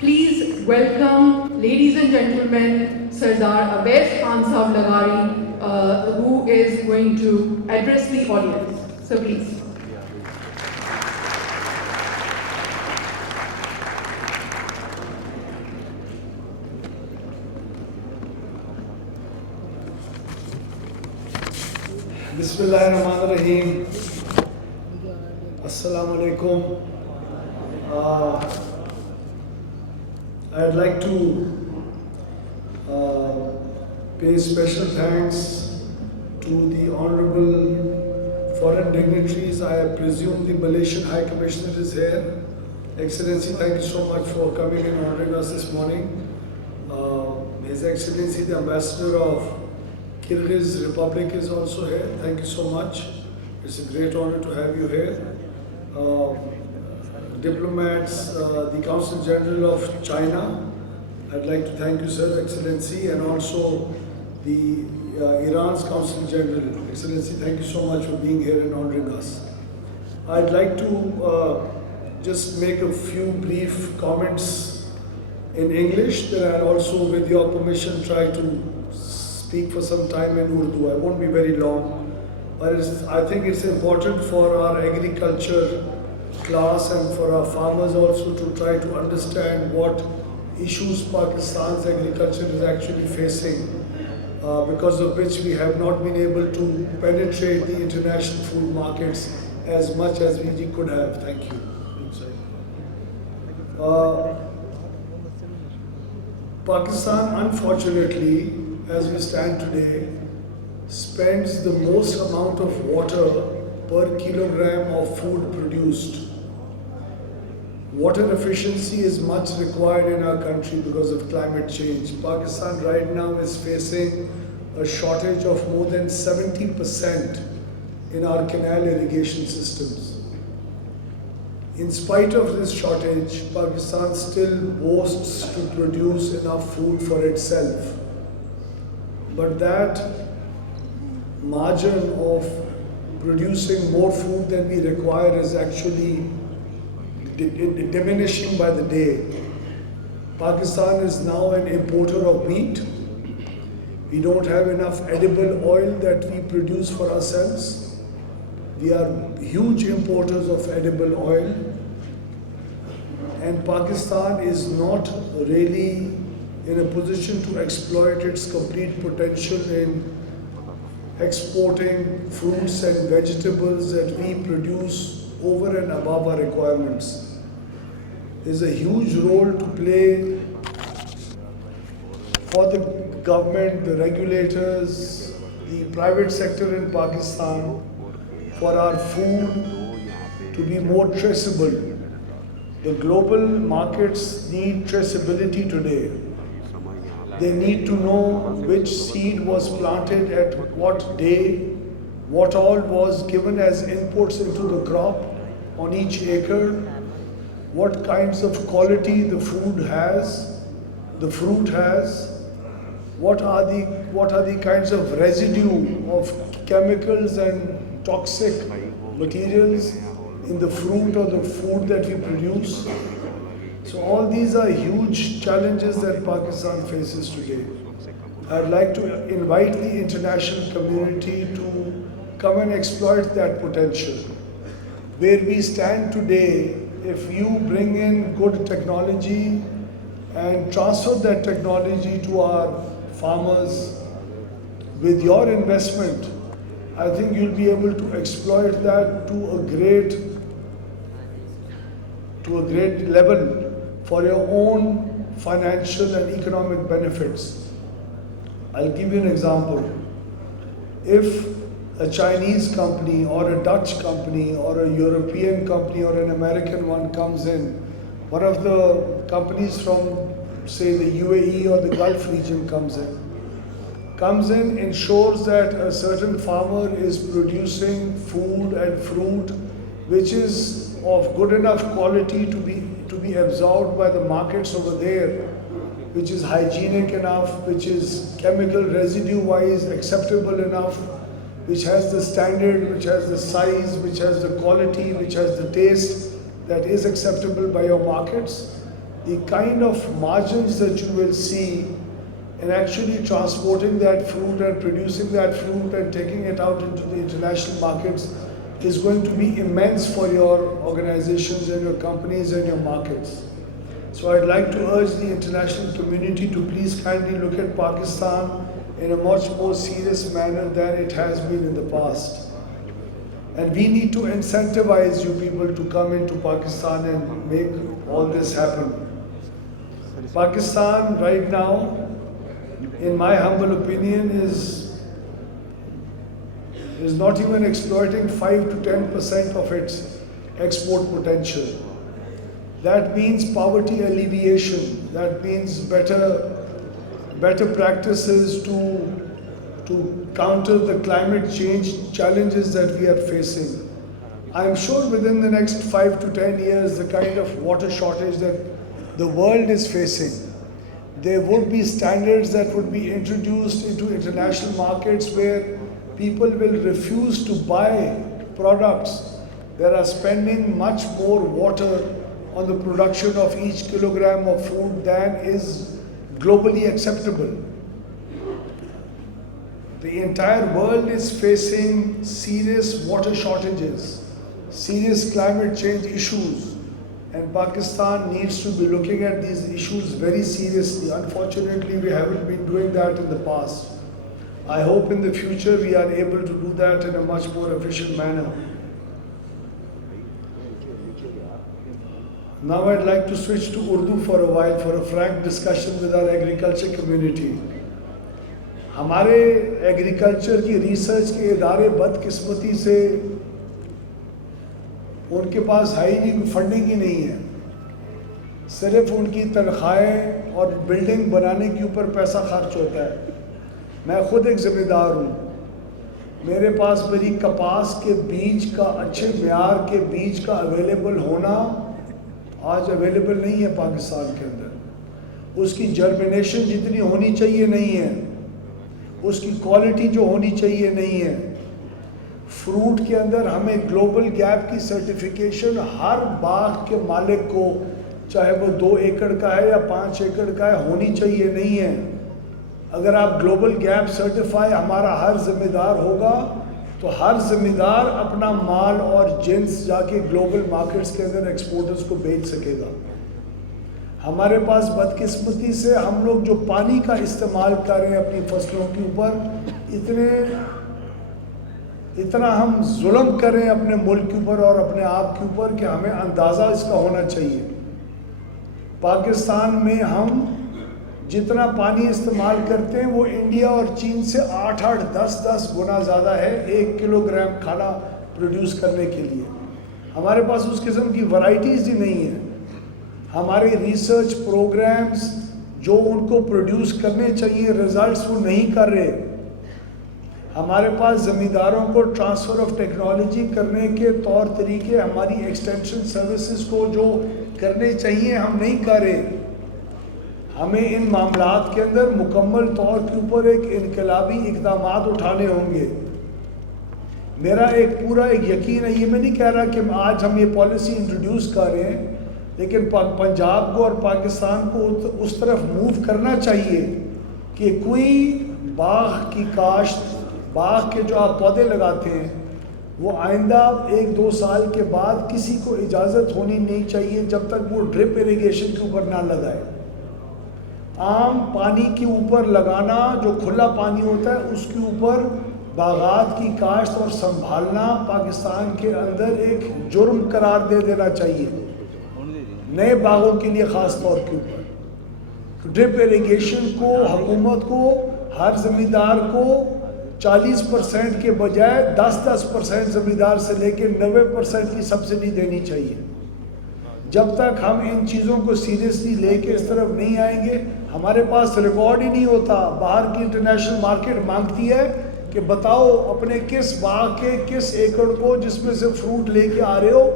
Please welcome, ladies and gentlemen, Sardar Awais Ahmad Leghari, who is going to address the audience. So please. Bismillahirrahmanirrahim. Assalamu alaikum. I'd like to pay special thanks to the Honorable Foreign Dignitaries. I presume the Malaysian High Commissioner is here. Excellency, thank you so much for coming and honoring us this morning. His Excellency, the Ambassador of Kyrgyz Republic is also here. Thank you so much. It's a great honor to have you here. Diplomats, the Consul General of China, I'd like to thank you, Sir, Excellency, and also the Iran's Consul General. Excellency, thank you so much for being here and honoring us. I'd like to just make a few brief comments in English, then I'll also, with your permission, try to speak for some time in Urdu. I won't be very long, but I think it's important for our agriculture class and for our farmers also to try to understand what issues Pakistan's agriculture is actually facing, because of which we have not been able to penetrate the international food markets as much as we could have. Thank you. Pakistan, unfortunately, as we stand today, spends the most amount of water per kilogram of food produced. Water efficiency is much required in our country because of climate change. Pakistan right now is facing a shortage of more than 70% in our canal irrigation systems. In spite of this shortage, Pakistan still boasts to produce enough food for itself. But that margin of producing more food than we require is actually diminishing by the day. Pakistan is now an importer of meat. We don't have enough edible oil that we produce for ourselves. We are huge importers of edible oil. And Pakistan is not really in a position to exploit its complete potential in exporting fruits and vegetables that we produce over and above our requirements. There's a huge role to play for the government, the regulators, the private sector in Pakistan for our food to be more traceable. The global markets need traceability today. They need to know which seed was planted at what day, what all was given as inputs into the crop on each acre, what kinds of quality the food has, the fruit has, what are the kinds of residue of chemicals and toxic materials in the fruit or the food that we produce. So all these are huge challenges that Pakistan faces today. I'd like to invite the international community to come and exploit that potential. Where we stand today, if you bring in good technology and transfer that technology to our farmers with your investment, I think you'll be able to exploit that to a great level for your own financial and economic benefits. I'll give you an example. If a Chinese company or a Dutch company or a European company or an American one comes in, one of the companies from, say, the UAE or the Gulf region comes in, ensures that a certain farmer is producing food and fruit which is of good enough quality to be absorbed by the markets over there, which is hygienic enough, which is chemical residue-wise acceptable enough, which has the standard, which has the size, which has the quality, which has the taste that is acceptable by your markets, the kind of margins that you will see in actually transporting that fruit and producing that fruit and taking it out into the international markets is going to be immense for your organizations and your companies and your markets. So I'd like to urge the international community to please kindly look at Pakistan in a much more serious manner than it has been in the past. And we need to incentivize you people to come into Pakistan and make all this happen. Pakistan right now, in my humble opinion, is not even exploiting 5 to 10% of its export potential. That means poverty alleviation. That means better practices to counter the climate change challenges that we are facing. I'm sure within the next 5 to 10 years, the kind of water shortage that the world is facing, there would be standards that would be introduced into international markets where people will refuse to buy products that are spending much more water on the production of each kilogram of food than is globally acceptable. The entire world is facing serious water shortages, serious climate change issues, and Pakistan needs to be looking at these issues very seriously. Unfortunately, we haven't been doing that in the past. I hope in the future we are able to do that in a much more efficient manner. Now I'd like to switch to Urdu for a while for a frank discussion with our agriculture community. ہمارے agriculture کی research کے ادارے بدقسمتی سے ان کے پاس ہے ہی نہیں، funding ہی نہیں ہے، صرف ان کی تنخواہیں اور بلڈنگ بنانے کے اوپر پیسہ خرچ ہوتا ہے. میں خود ایک ذمہ دار ہوں. میرے پاس میری کپاس کے بیج کا اچھے معیار کے بیج کا اویلیبل ہونا آج اویلیبل نہیں ہے پاکستان کے اندر. اس کی جرمنیشن جتنی ہونی چاہیے نہیں ہے، اس کی کوالٹی جو ہونی چاہیے نہیں ہے. فروٹ کے اندر ہمیں گلوبل گیپ کی سرٹیفیکیشن ہر باغ کے مالک کو، چاہے وہ 2 ایکڑ کا ہے یا 5 ایکڑ کا ہے، ہونی چاہیے نہیں ہے. اگر آپ گلوبل گیپ سرٹیفائی ہمارا ہر ذمہ دار ہوگا تو ہر ذمہ دار اپنا مال اور جنس جا کے گلوبل مارکیٹس کے اندر ایکسپورٹرز کو بیچ سکے گا. ہمارے پاس بدقسمتی سے ہم لوگ جو پانی کا استعمال کر رہے ہیں اپنی فصلوں کے اوپر، اتنا ہم ظلم کر رہے ہیں اپنے ملک کے اوپر اور اپنے آپ کے اوپر کہ ہمیں اندازہ اس کا ہونا چاہیے. پاکستان میں ہم جتنا پانی استعمال کرتے ہیں وہ انڈیا اور چین سے 8 10 گنا زیادہ ہے 1 کلو گرام کھانا پروڈیوس کرنے کے لیے. ہمارے پاس اس قسم کی ورائٹیز ہی نہیں ہیں. ہمارے ریسرچ پروگرامز جو ان کو پروڈیوس کرنے چاہیے ریزلٹس وہ نہیں کر رہے. ہمارے پاس زمینداروں کو ٹرانسفر آف ٹیکنالوجی کرنے کے طور طریقے ہماری ایکسٹینشن سروسز کو جو کرنے چاہیے ہم نہیں کر رہے. ہمیں ان معاملات کے اندر مکمل طور کے اوپر ایک انقلابی اقدامات اٹھانے ہوں گے. میرا پورا یقین ہے، یہ میں نہیں کہہ رہا کہ آج ہم یہ پالیسی انٹروڈیوس کر رہے ہیں، لیکن پنجاب کو اور پاکستان کو اس طرف موو کرنا چاہیے کہ کوئی باغ کی کاشت، باغ کے جو آپ پودے لگاتے ہیں وہ آئندہ 1-2 سال کے بعد کسی کو اجازت ہونی نہیں چاہیے جب تک وہ ڈرپ اریگیشن کے اوپر نہ لگائے. عام پانی کے اوپر لگانا جو کھلا پانی ہوتا ہے اس کے اوپر باغات کی کاشت اور سنبھالنا پاکستان کے اندر ایک جرم قرار دے دینا چاہیے نئے باغوں کے لیے خاص طور کے اوپر. ڈرپ اریگیشن کو حکومت کو ہر زمیندار کو 40% کے بجائے 10% زمیندار سے لے کے 90% کی سبسڈی دینی چاہیے. جب تک ہم ان چیزوں کو سیریسلی لے کے اس طرف نہیں آئیں گے، ہمارے پاس ریکارڈ ہی نہیں ہوتا. باہر کی انٹرنیشنل مارکیٹ مانگتی ہے کہ بتاؤ اپنے کس باغ کے کس ایکڑ کو جس میں سے فروٹ لے کے آ رہے ہو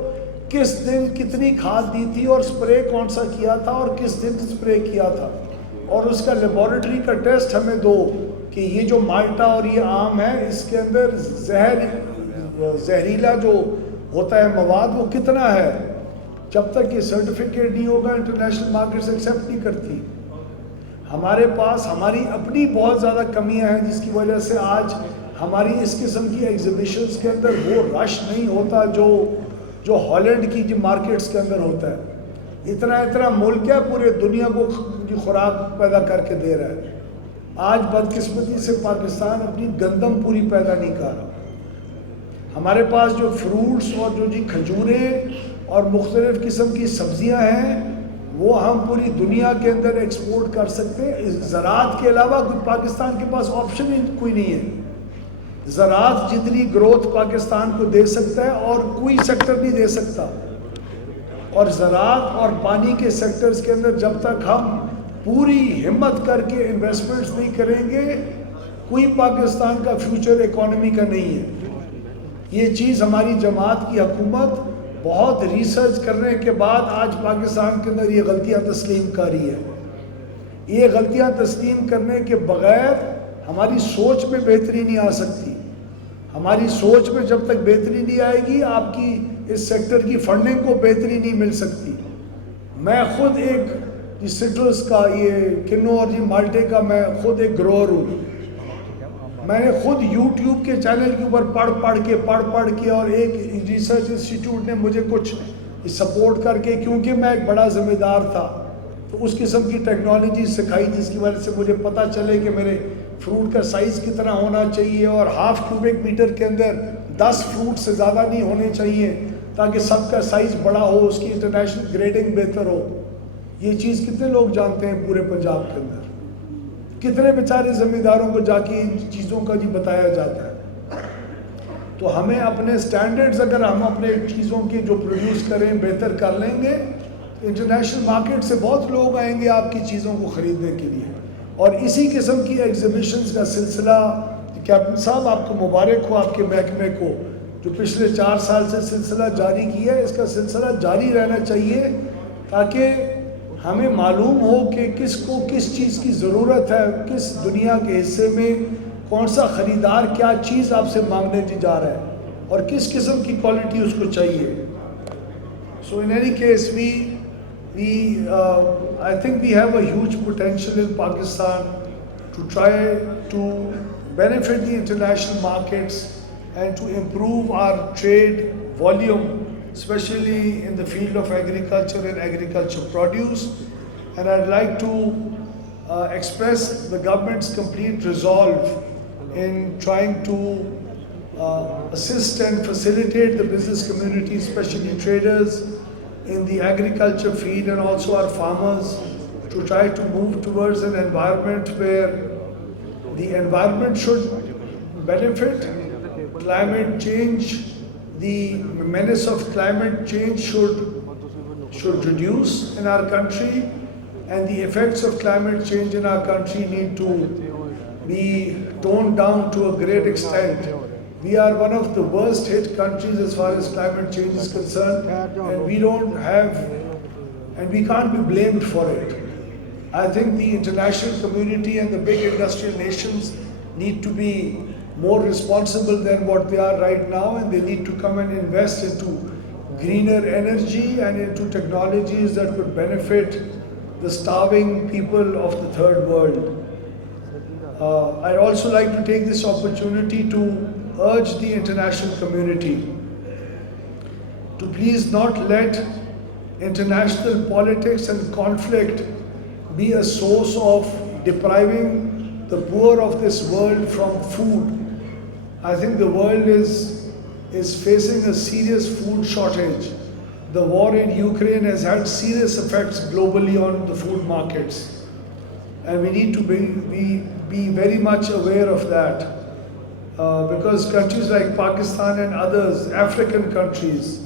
کس دن کتنی کھاد دی تھی اور سپرے کون سا کیا تھا اور کس دن سپرے کیا تھا، اور اس کا لیبارٹری کا ٹیسٹ ہمیں دو کہ یہ جو مالٹا اور یہ آم ہے اس کے اندر زہریلا جو ہوتا ہے مواد وہ کتنا ہے. جب تک یہ سرٹیفکیٹ نہیں ہوگا انٹرنیشنل مارکیٹس ایکسیپٹ نہیں کرتی. ہمارے پاس ہماری اپنی بہت زیادہ کمیاں ہیں جس کی وجہ سے آج ہماری اس قسم کی ایگزیبیشنز کے اندر وہ رش نہیں ہوتا جو ہالینڈ کی جو مارکیٹس کے اندر ہوتا ہے. اتنا ملک ہے پورے دنیا کو خوراک پیدا کر کے دے رہا ہے. آج بدقسمتی سے پاکستان اپنی گندم پوری پیدا نہیں کر رہا. ہمارے پاس جو فروٹس اور جو کھجوریں اور مختلف قسم کی سبزیاں ہیں وہ ہم پوری دنیا کے اندر ایکسپورٹ کر سکتے ہیں. زراعت کے علاوہ پاکستان کے پاس آپشن ہی کوئی نہیں ہے. زراعت جتنی گروتھ پاکستان کو دے سکتا ہے اور کوئی سیکٹر نہیں دے سکتا. اور زراعت اور پانی کے سیکٹرز کے اندر جب تک ہم پوری ہمت کر کے انویسٹمنٹس نہیں کریں گے کوئی پاکستان کا فیوچر اکانومی کا نہیں ہے. یہ چیز ہماری جماعت کی حکومت بہت ریسرچ کرنے کے بعد آج پاکستان کے اندر یہ غلطیاں تسلیم کاری ہے. یہ غلطیاں تسلیم کرنے کے بغیر ہماری سوچ میں بہتری نہیں آ سکتی. ہماری سوچ میں جب تک بہتری نہیں آئے گی آپ کی اس سیکٹر کی فنڈنگ کو بہتری نہیں مل سکتی. میں خود ایک سٹرس کا یہ کنو اور مالٹے کا میں خود ایک گروور ہوں. میں نے خود یوٹیوب کے چینل کے اوپر پڑھ کے اور ایک ریسرچ انسٹیٹیوٹ نے مجھے کچھ سپورٹ کر کے کیونکہ میں ایک بڑا ذمہ دار تھا تو اس قسم کی ٹیکنالوجی سکھائی جس کی وجہ سے مجھے پتہ چلے کہ میرے فروٹ کا سائز کتنا ہونا چاہیے اور ہاف کیوبک میٹر کے اندر 10 فروٹ سے زیادہ نہیں ہونے چاہیے تاکہ سب کا سائز بڑا ہو, اس کی انٹرنیشنل گریڈنگ بہتر ہو. یہ چیز کتنے لوگ جانتے ہیں پورے پنجاب کے اندر؟ کتنے بیچارے ذمہ داروں کو جا کے ان چیزوں کا بتایا جاتا ہے. تو ہمیں اپنے سٹینڈرڈز اگر ہم اپنے چیزوں کی جو پروڈیوس کریں بہتر کر لیں گے انٹرنیشنل مارکیٹ سے بہت لوگ آئیں گے آپ کی چیزوں کو خریدنے کے لیے. اور اسی قسم کی ایگزیبیشنز کا سلسلہ کیپٹن صاحب آپ کو مبارک ہو, آپ کے محکمے کو جو پچھلے 4 سال سے سلسلہ جاری کیا ہے. اس کا سلسلہ جاری رہنا چاہیے تاکہ ہمیں معلوم ہو کہ کس کو کس چیز کی ضرورت ہے, کس دنیا کے حصے میں کون سا خریدار کیا چیز آپ سے مانگنے جا رہا ہے اور کس قسم کی کوالٹی اس کو چاہیے. So in any case I think we have a huge potential in Pakistan to try to benefit the international markets and to improve our trade volume, especially in the field of agriculture and agriculture produce. And I'd like to express the government's complete resolve in trying to assist and facilitate the business community, especially traders in the agriculture field and also our farmers, to try to move towards an environment where the environment should benefit, climate change, the menace of climate change should reduce in our country, and the effects of climate change in our country need to be toned down to a great extent. We are one of the worst hit countries as far as climate change is concerned, and we can't be blamed for it. I think the international community and the big industrial nations need to be more responsible than what they are right now, and they need to come and invest into greener energy and into technologies that would benefit the starving people of the third world. I'd also like to take this opportunity to urge the international community to please not let international politics and conflict be a source of depriving the poor of this world from food. I think the world is facing a serious food shortage. The war in Ukraine has had serious effects globally on the food markets, and we need to be very much aware of that. Because countries like Pakistan and others, African countries,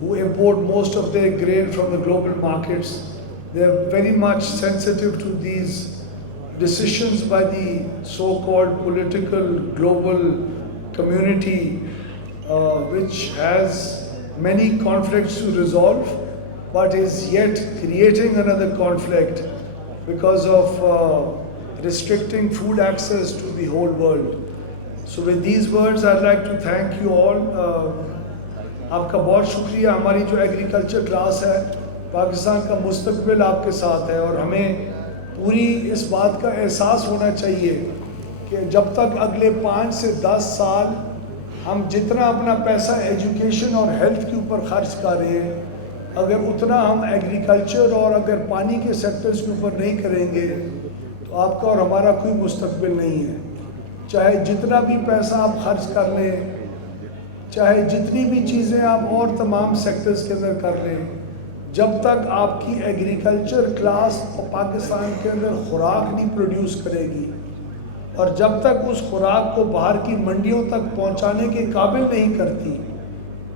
who import most of their grain from the global markets, they are very much sensitive to these decisions by the so-called political global community, which has many conflicts to resolve, but is yet creating another conflict because of restricting food access to the whole world. So with these words, I'd like to thank you all. آپ کا بہت شکریہ. ہماری جو agriculture class ہے پاکستان کا مستقبل آپ کے ساتھ ہے, اور ہمیں پوری اس بات کا احساس ہونا چاہیے کہ جب تک اگلے 5 سے 10 سال ہم جتنا اپنا پیسہ ایجوکیشن اور ہیلتھ کے اوپر خرچ کر رہے ہیں, اگر اتنا ہم ایگریکلچر اور اگر پانی کے سیکٹرز کے اوپر نہیں کریں گے تو آپ کا اور ہمارا کوئی مستقبل نہیں ہے. چاہے جتنا بھی پیسہ آپ خرچ کر لیں, چاہے جتنی بھی چیزیں آپ اور تمام سیکٹرز کے اندر کر لیں, جب تک آپ کی ایگریکلچر کلاس پاکستان کے اندر خوراک نہیں پروڈیوس کرے گی, اور جب تک اس خوراک کو باہر کی منڈیوں تک پہنچانے کے قابل نہیں کرتی,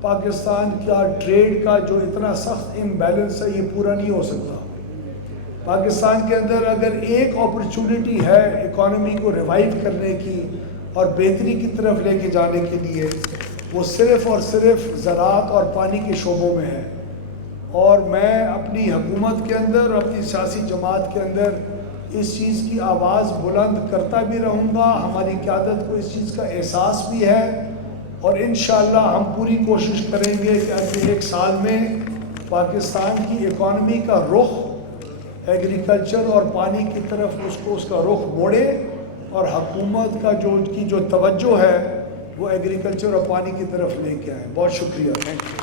پاکستان کا ٹریڈ کا جو اتنا سخت امبیلنس ہے یہ پورا نہیں ہو سکتا. پاکستان کے اندر اگر ایک اپرچونٹی ہے اکانومی کو ریوائیو کرنے کی اور بہتری کی طرف لے کے جانے کے لیے, وہ صرف اور صرف زراعت اور پانی کے شعبوں میں ہے. اور میں اپنی حکومت کے اندر, اپنی سیاسی جماعت کے اندر اس چیز کی آواز بلند کرتا بھی رہوں گا. ہماری قیادت کو اس چیز کا احساس بھی ہے, اور انشاءاللہ ہم پوری کوشش کریں گے کہ اگلے 1 سال میں پاکستان کی اکانومی کا رخ ایگریکلچر اور پانی کی طرف اس کا رخ موڑے, اور حکومت کا جو توجہ ہے وہ ایگریکلچر اور پانی کی طرف لے کے آئے. بہت شکریہ. Thank you.